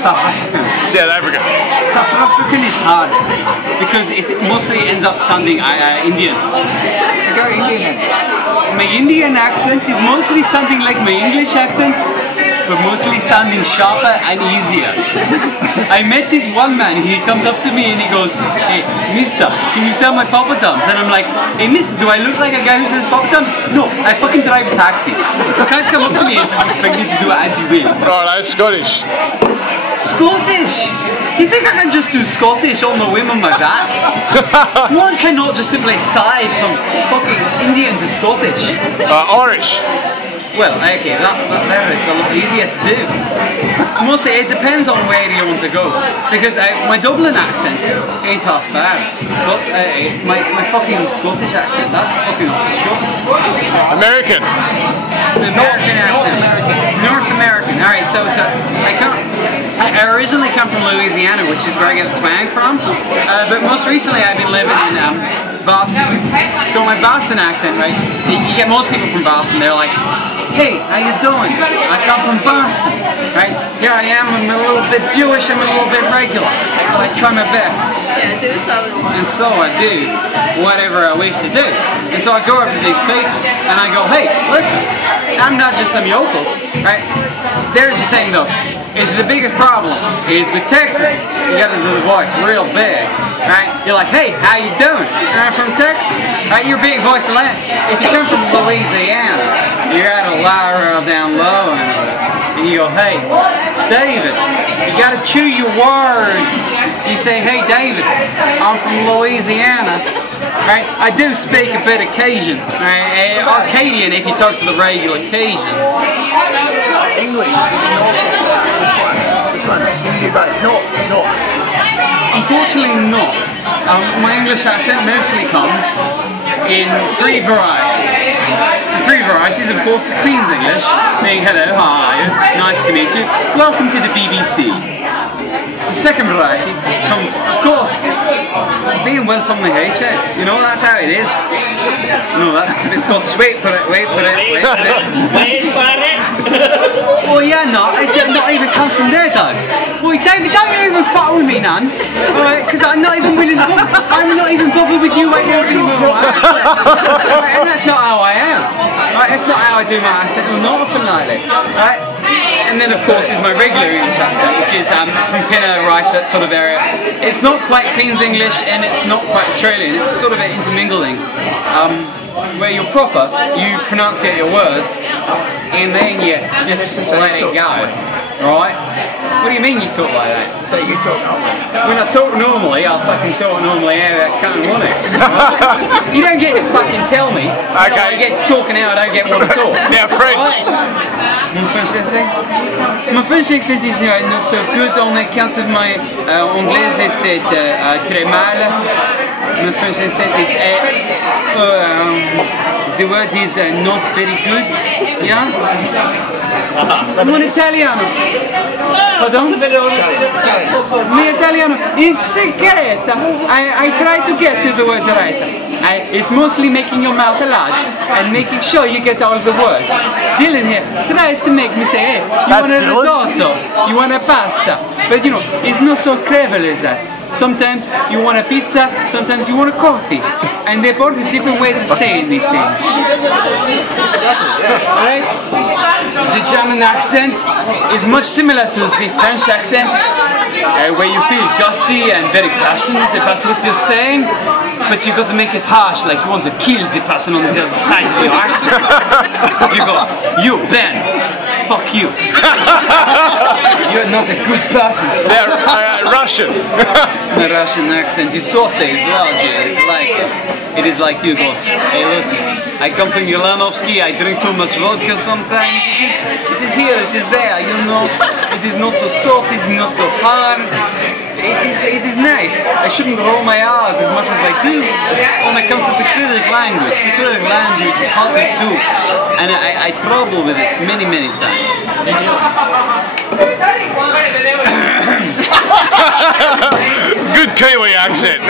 South African? South Africa. South African is hard because it mostly ends up sounding Indian. Go Indian. My Indian accent is mostly something like my English accent, but mostly sounding sharper and easier. I met this one man, he comes up to me and he goes, "Hey, mister, can you sell my poppadoms?" And I'm like, "Hey, mister, do I look like a guy who sells poppadoms?" No, I fucking drive a taxi. You can't come up to me and just expect me to do it as you will. Right, I'm Scottish. Scottish? You think I can just do Scottish on the whim on my back? One cannot just simply side from fucking Indian to Scottish. Irish. Well, okay, that is a lot easier to do. Mostly, it depends on where you want to go. Because my Dublin accent ain't half bad. But my fucking Scottish accent, that's fucking off the shot. American. American accent. North American. Alright, so I originally come from Louisiana, which is where I get the twang from. But most recently I've been living in Boston. So my Boston accent, right? You get most people from Boston, they're like, "Hey, how you doing? I come from Boston." Right? Here I am, I'm a little bit Jewish, I'm a little bit regular. So I try my best. And so I do whatever I wish to do. And so I go up to these people and I go, "Hey, listen, I'm not just some yokel, right? There's the thing though, is the biggest problem is with Texas, you gotta do the voice real big, right? You're like, "Hey, how you doing? I'm from Texas." Right? You're big voice of land. If you come from Louisiana, you're at a lower down low and you go, "Hey, David, you gotta chew your words." You say, "Hey, David, I'm from Louisiana." Right? I do speak a bit of Cajun, right? Arcadian if you talk to the regular Cajuns. English. Which one? Which one? North. Unfortunately not. My English accent mostly comes in three varieties. The three varieties, of course, the Queen's English, being "Hello, how are you? Nice to meet you. Welcome to the BBC." The second variety comes, of course, being well from the H. You know, that's how it is. No, that's a bit Scottish. Wait for it. Wait for it. Oh yeah, no, it did not even come from there though. Boy, David, don't you even fuck with me, none. Alright, because I'm not even willing to I'm not even bothered with you like everything with my accent. Right, and that's not how I am. Right, that's not how I do my accent, not often nightly. Right? And then of course is my regular English accent, which is from Pinner, Rice, that sort of area. It's not quite Queen's English and it's not quite Australian, it's sort of an intermingling. Where you're proper, you pronunciate your words and then you just let it go. Right? What do you mean you talk like that? So you talk normally? When I talk normally, I'll fucking talk normally how I can't want it. Right? You don't get to fucking tell me. Okay. I get to talk and now I don't get what to talk. Now French. Right? Mon French accent is not so good on account of my anglais c'est très mal. My French accent is the word is not very good. Yeah? Non italiano. Pardon? Mi italiano. In segreto. I try to get to the word right. It's mostly making your mouth large and making sure you get all the words. Dylan here tries to make me say, "Hey, you want a risotto, you want a pasta." But you know, it's not so clever as that. Sometimes you want a pizza, sometimes you want a coffee. And they're both different ways of saying these things. Right? The German accent is much similar to the French accent, where you feel gusty and very passionate about what you're saying, but you got to make it harsh, like you want to kill the person on the other side of your accent. You go, "You, Ben, fuck you. You're not a good person." Yeah, Russian. The Russian accent is soft, it's large, it is like you go, "Hey, listen, I come from Ulanovsky, I drink too much vodka sometimes, it is here, it is there, you know, it is not so soft, it is not so hard, it is nice. I shouldn't roll my R's as much as I do when it comes to the Cyrillic language. The Cyrillic language is hard to do, and I trouble with it many, many times." Good Kiwi accent.